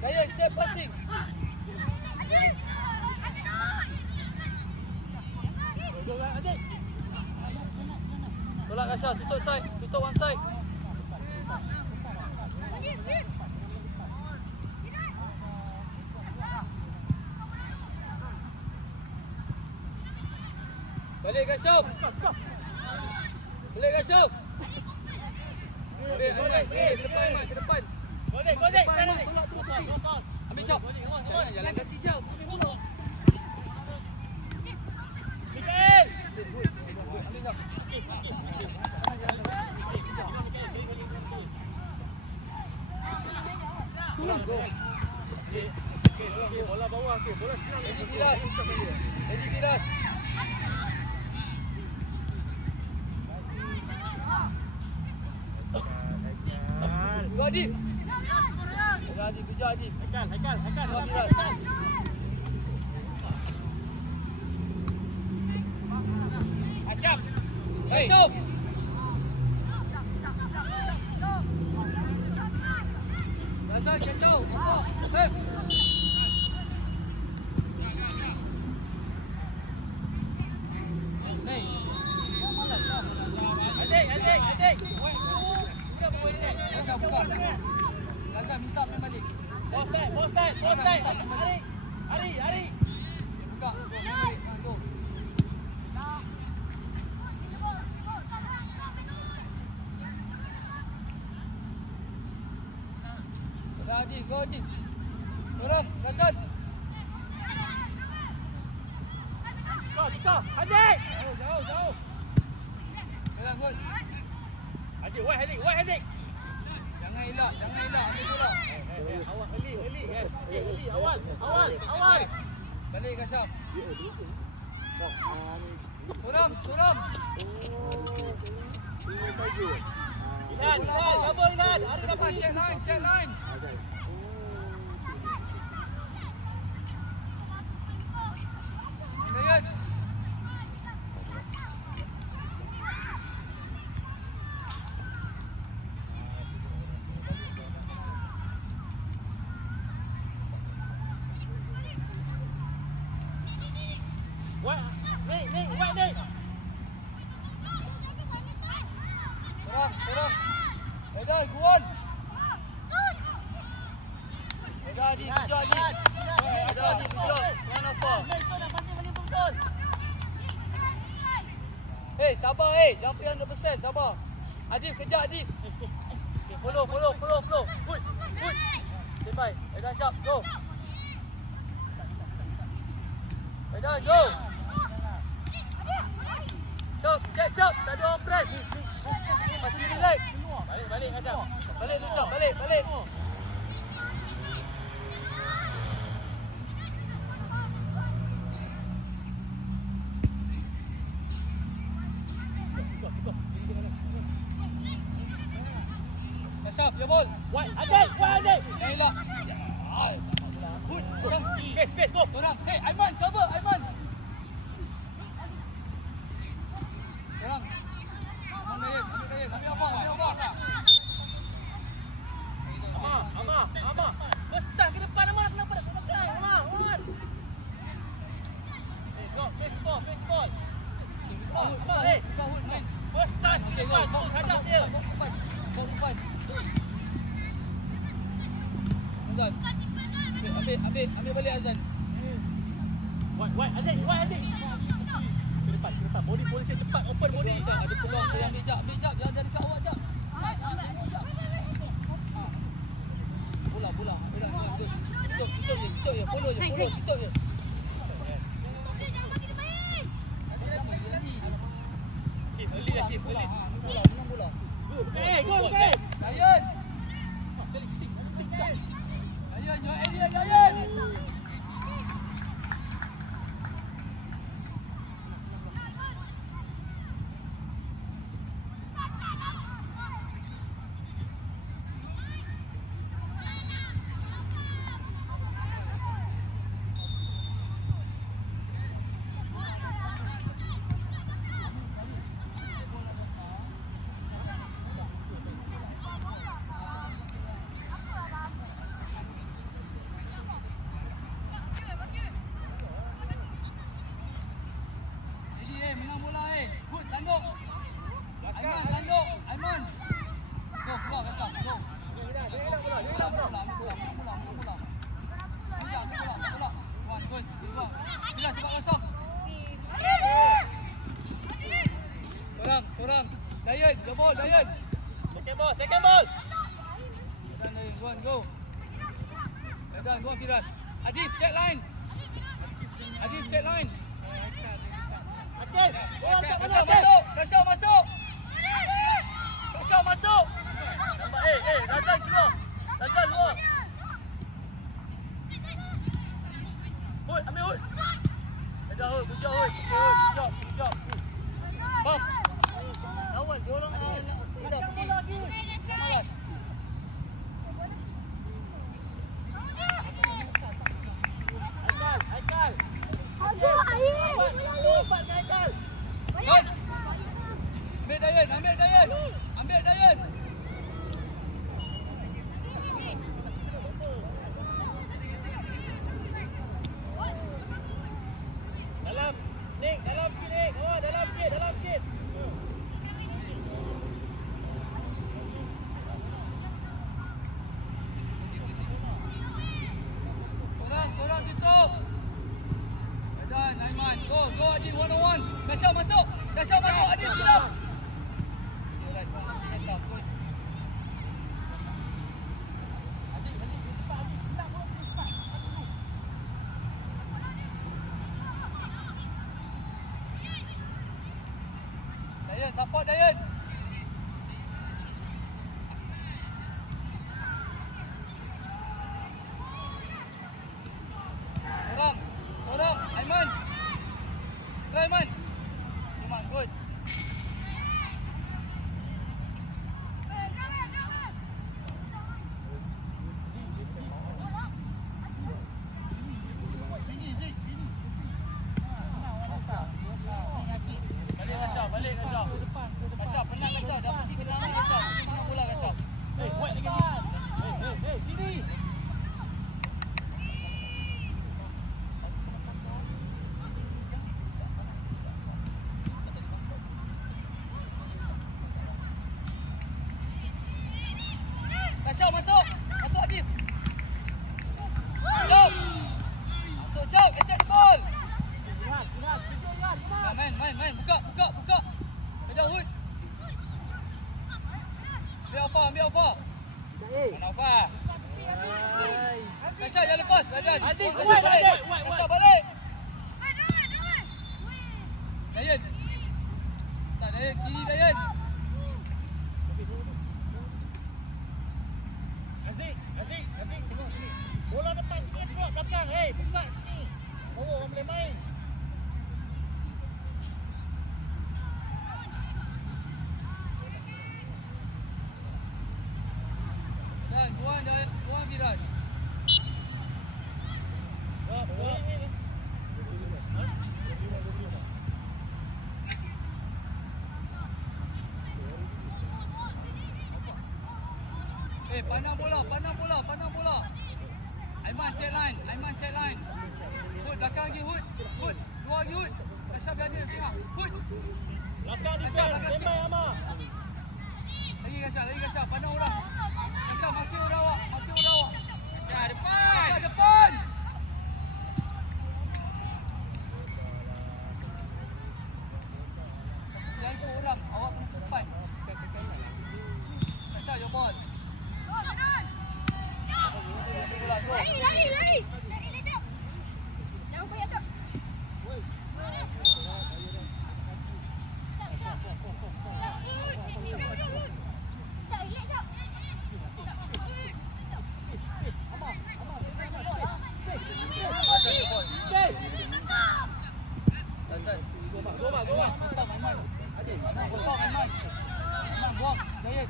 Ryan, check passing. Tolak Rasha, tutup side, tutup one side. Balik Rasha. Balik Rasha. Balik Aiman, ke depan Aiman, ke depan. Golek. Aiman, tolak terus tepi. Ambil shot. Jalan kaki je. Mikael. Ambil shot. Okey, bola bawah okey. Bola senang. Eddie Firas. Go Adib. Adib, kejar Adib. Haikal. Go Firas. Acap. Hey, Syuf. Razan, kacau. Apa? Hey. Hey. Jangan malas, Syuf. Adik. Razan, buka. Razan, minta main balik. Offside. Hari. Buka. Go, main balik. Go. Adib, go Adib. Tolong, Razan. Go. Adik. Jauh. Jalan, gol. Adik, wait adik. Jangan elak. Ambil bola. Awal early kan. Early awal. Balik Kasyaf. Suram. Ilan, double Ilan. Hari Depan, check line. Ryan. Wait. Serang. Edan, kuat. Edan, kejar Adib. Kejar. Jangan apa. Hey, sabar Jangan pergi 100%, sabar. Adib, kejar Adib. Follow. Put. Stand by. Edan, cap. Go. Edan, go. Check. Tak ada orang press. Masih relax. Balik Ajak. Balik tu, cap. Balik. Kasyaf, your ball. Adik. Jangan elak. Put. Space, go. Orang. Hey, Aiman, cover. Aiman. Orang. Ambil apa? Amar. Besar ke depan Amar. Kenapa tak pakai? Amar. Go, face ball. Amar, Forward, man. Besar ke depan. Hadap dia. Kau umpan. Azan. Ambil balik Azan. Wait, Aziz. Ke depan. Body position cepat. Open body. Ada peluang dia ambil jap. Dia ada dekat awak jap. Bola. Ambil dah. Tutup je. Follow je. Tutup je. Bola. Go. Ryan, your area, Ryan. Second ball. Dan go on, go. Dan go on Firas. Adif check line. Adif check line. Akif. Bola tak Kasau mana Akif? masuk. Kasau masuk. Kasau masuk. Nampak Razan keluar. Razan keluar. Hud, ambil Hud. Dah Hud, good job Hud. Good job. Bam. Lawan dia orang dah pergi. Malas. Haikal. Aduh, air. Lompat ke Haikal. Hud. Ambil Dayan. Ambil Dayan. Dalam. Nik, dalam sikit Nik. Oh, dalam sikit. Seorang tutup. Dan Aiman. Go Adil 1-on-1. Kasau masuk. Adil silap. Alright, Kasau. Good. Adik, cepat Adik. Nak bola cepat. Dayan, support Dayan. Seorang. Aiman. Try Aiman. Aiman, good. Balik Kasau. Kasau, penat Kasau. Dah pergi ke dalam Kasau. Menang bola Kasau. Wait lagi ni. Sini. Kasau masuk. Masuk Adif. Jauh. Masuk jauh. Attack the ball. Lihat. Main. Buka. Kejar Hud. Ambil Alfa. Mana Alfa? Kasau yang lepas. Rajan. Aziz, Kasau wait, balik. wait. Kasau balik. Dayan. Start Dayan. Kiri Dayan. Aziz, tengok sini. Bola depan sikit tengok belakang. Buka sini. Bawa orang boleh main. Dan Juan Viraj. Pandang bola. Aiman check line. Hud belakang lagi Hud. Keluar lagi Hud. Kasau biar dia tengah. Hud. Belakang di Kasau, sini. belakang sikit. Tembak Amar. Lagi Kasau. Pandang orang. Kasau mati orang awak. Kasau depan. Jangan ikut orang. Awak pergi depan. Kasau your ball. Lari. Jangan koyak tak. Aiman, buang. Dayan.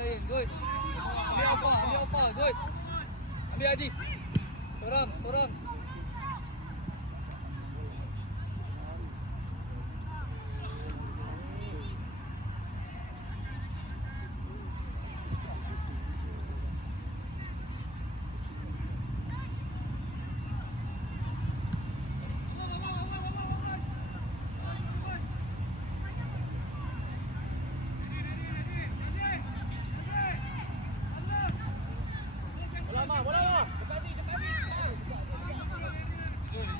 Dain, good. Ambil Alpha, good. Ambil Adif. Seram. Bola.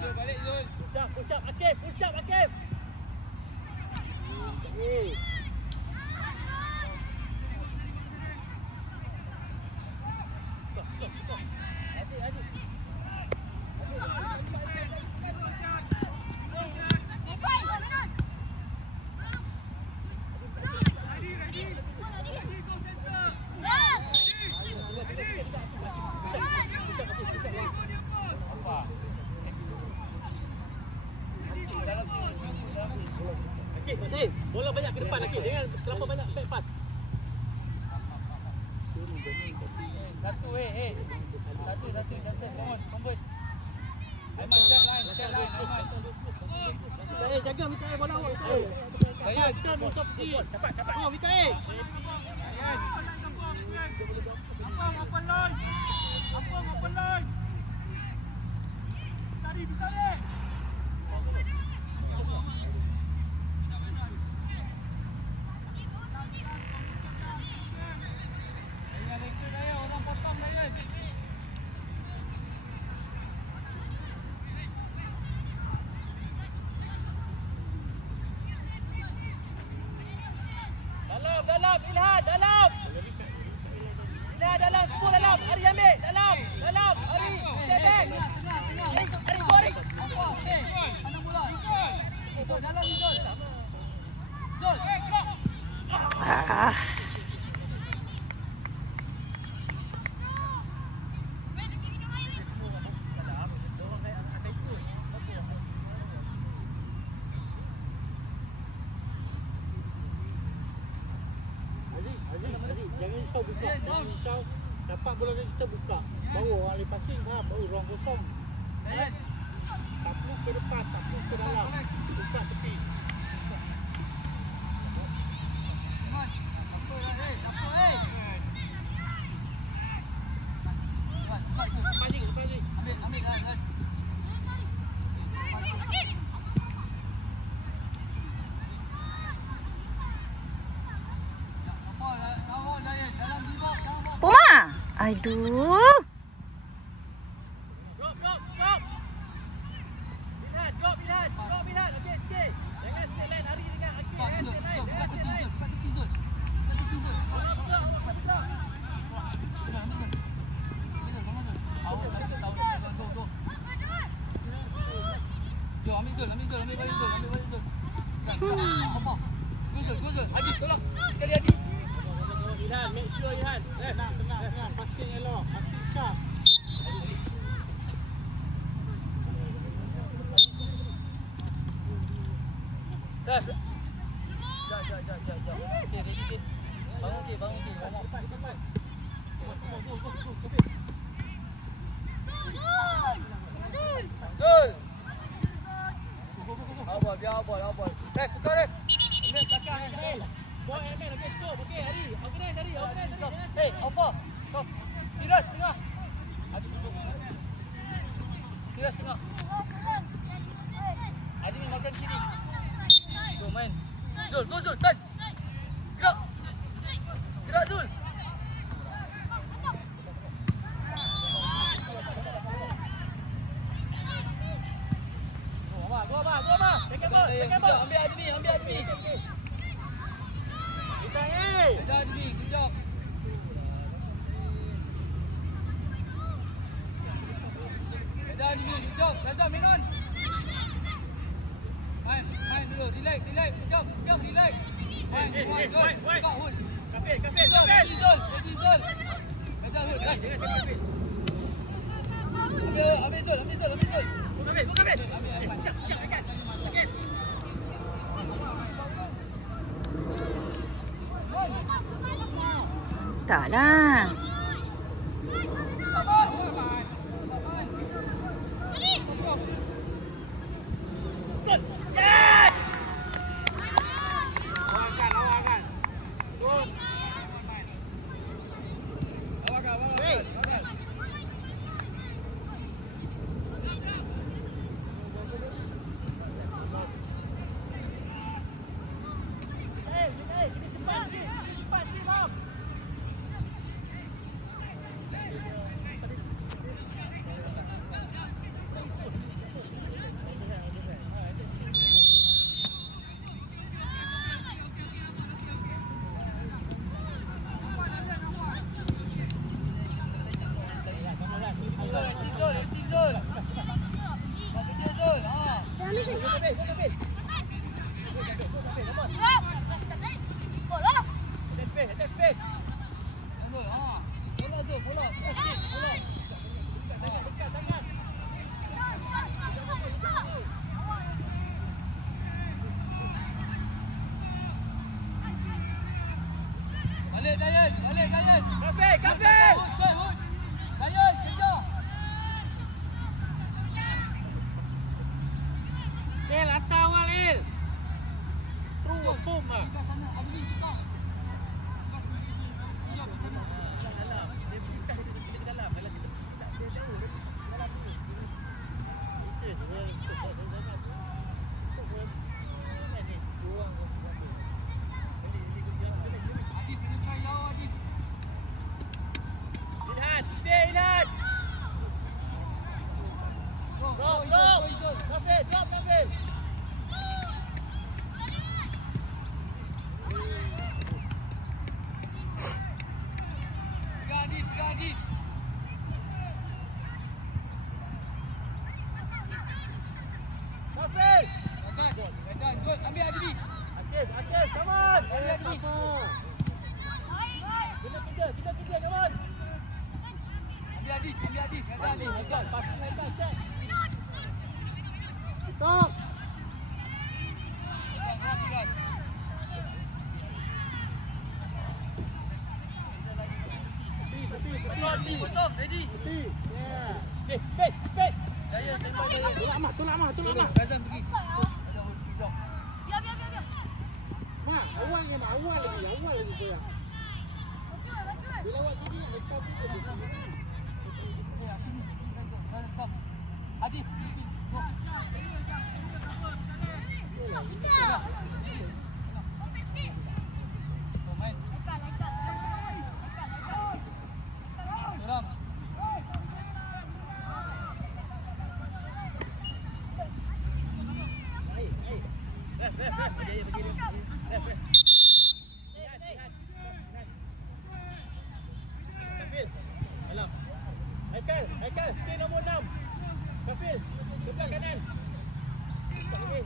Zul, balik Zul. Push up, Hakim. Hey. Bola banyak ke depan lagi. Jangan terlalu banyak back pass. Satu. Success, come on, convert. Aiman, set line, Aiman. Jaga Mikael bola awak. Bayar. Dapat. Oh, Mikael. Open line. Bisa ni. Orang potong Dayan. Dalam, Ilhan, dalam. Ilhan, dalam, semua dalam. Ari ambil, dalam. Ari, step back. Ari, goreng. Apa? Mana bola? Zul, dalam ni Zul. Zul. Jangan risau buka. Jangan risau. Dapat bola kita buka. Baru orang boleh passing, faham? Baru ruang kosong. Tak perlu ke depan, tak perlu ke dalam. Buka tepi. Ambil dah. Puma. Aduh. Drop. Bilhan. Okey. Jangan straight line hari dengan Akil. Straight line. Buka tepi Zul. Awas, tahu. Jom, ambil balik Zul. Apa? Guzul. Haji, tolong. Sekali Haji. Ilhan, make sure Ilhan. Tenang. Passing elok. Passing sharp. Jap. Okey, ready. Bangun. Cepat. Zul. Abol. Tukar dek. Ini belakang ni. Boy, Amen, okey, stop. Okey, Hari. Organize. Hey, apa? Stop. Tiras tengah. Aduh, tutup. Tiras tengah. Adi ni makan kiri. Go, main. Zul, turn. Gerak, Zul. Go, Abah. Second ball. Ambil Admi. Mikael. Kejar Admi, good job. Razak, main on. Main dulu. Relax. Jom, relax. Main, go. Buka Hood. Kapil. Zul. Razak Hood. Ambil Zul. Kapil. Ambil. Taklah. Balik Dayan, balik Dayan. Kafe. Dayan, kejar. Il, hantar awal Il. Terus boom ah. Kita sana, ada ni kita. Ilhan. Drop. Kafe. Pergi. Kafe. Good. Ambil Adli. Akif, come on. Ambil Adli. Kita kerja, come on. Ambil Adli. Hajar, passing hajar, check. Stop. Potong, ready. Yeah. Face. Dayan, standby Dayan. Tolak mak. Razan pergi. Biar. Mak, awal lagi goyang. Bila awak sini, lepas Adi. Main. Serang. Haikal, skate nombor 6. Kafil, sebelah kanan. Tak lagi.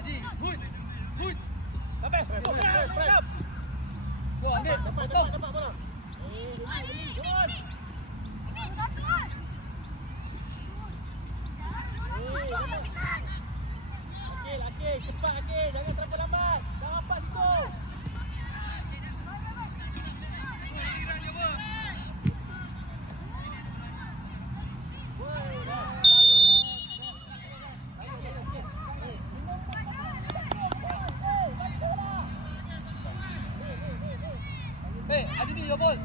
Adi, hood. Sampai. Stop. Go ambil, potong. Dapat bola. Good. Akil, cepat Akil, jangan terlalu lambat. Dah rapat situ. Hey, Adimi, your ball.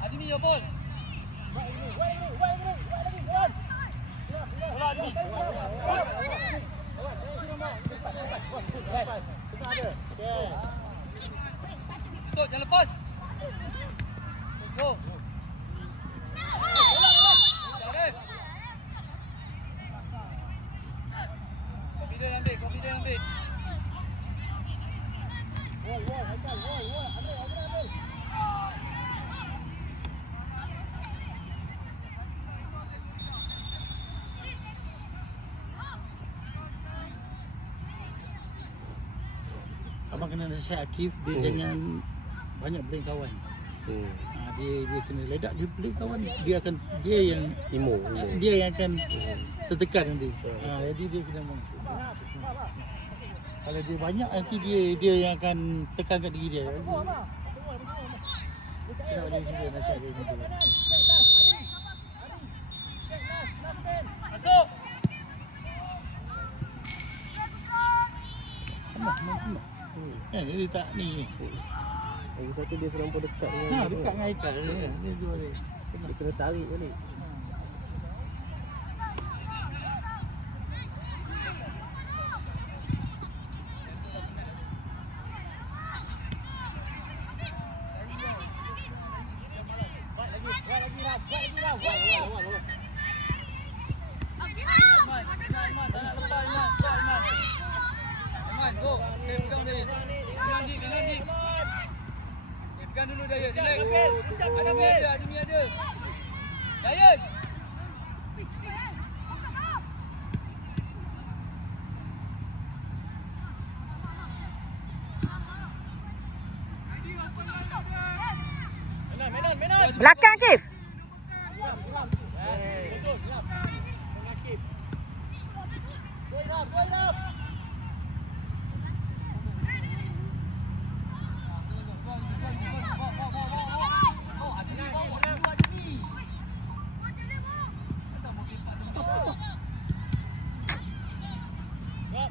Adimi, your ball. Bola Adimi. Tutup, jangan lepas. Go. Confident ambil. Ambil. Abang kena nasihat Akif, dia jangan banyak blame kawan. dia kena ledak dia kawan dia yang Timur. dia yang akan tertekan nanti. Jadi dia kena kalau dia banyak nanti dia yang akan tekankan diri dia. Tengok dia juga nasihat dia gitu. Masuk. Mak. Dia tak ni. Lagi satu dia selampau dekat dengan Dekat dengan Haikal dia jual dia. dia kena tarik balik. Iman, tak nak lepas Iman. Stop Iman. Iman, go. Okay, pegang dia. Pegang Dik. Pegang dulu Dayat. Relax. Ada mi ada. Dayat. Belakang Akif.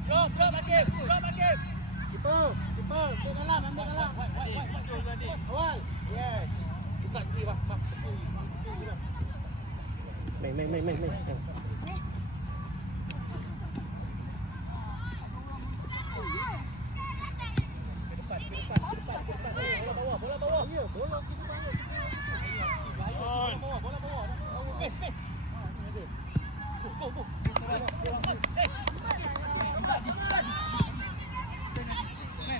Drop Akif. Keeper, ambil dalam. Awal. Yes. Buka tepi bang. Main. Bola bawah. Ya, bola kita bawah. Bola bawah. Go.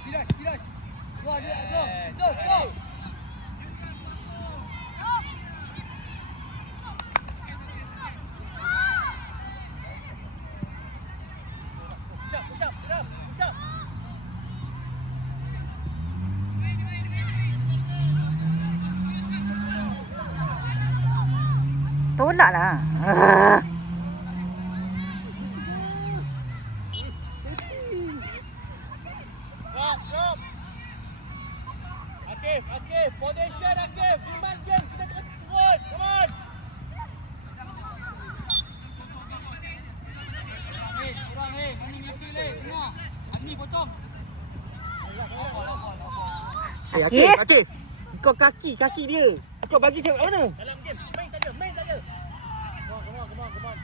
Pidas. Go. Go. Tolak lah. Drop. Akif. Position Akif. Iman game. Kita turun. Come on. Kurang Ani mati tengah. Ani potong. Akif. Kau kaki dia. Kau bagi cakap mana? Dalam game. Main saja. Come on.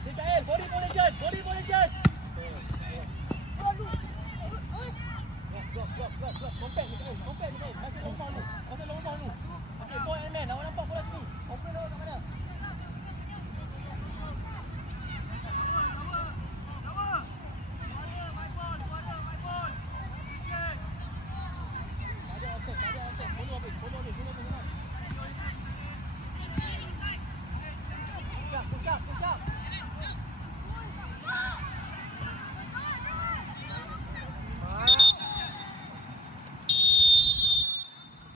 Mikael, body position. Drop. Compare Mikael. Masih lompat ni. Okay, boy and man. Awak nampak bola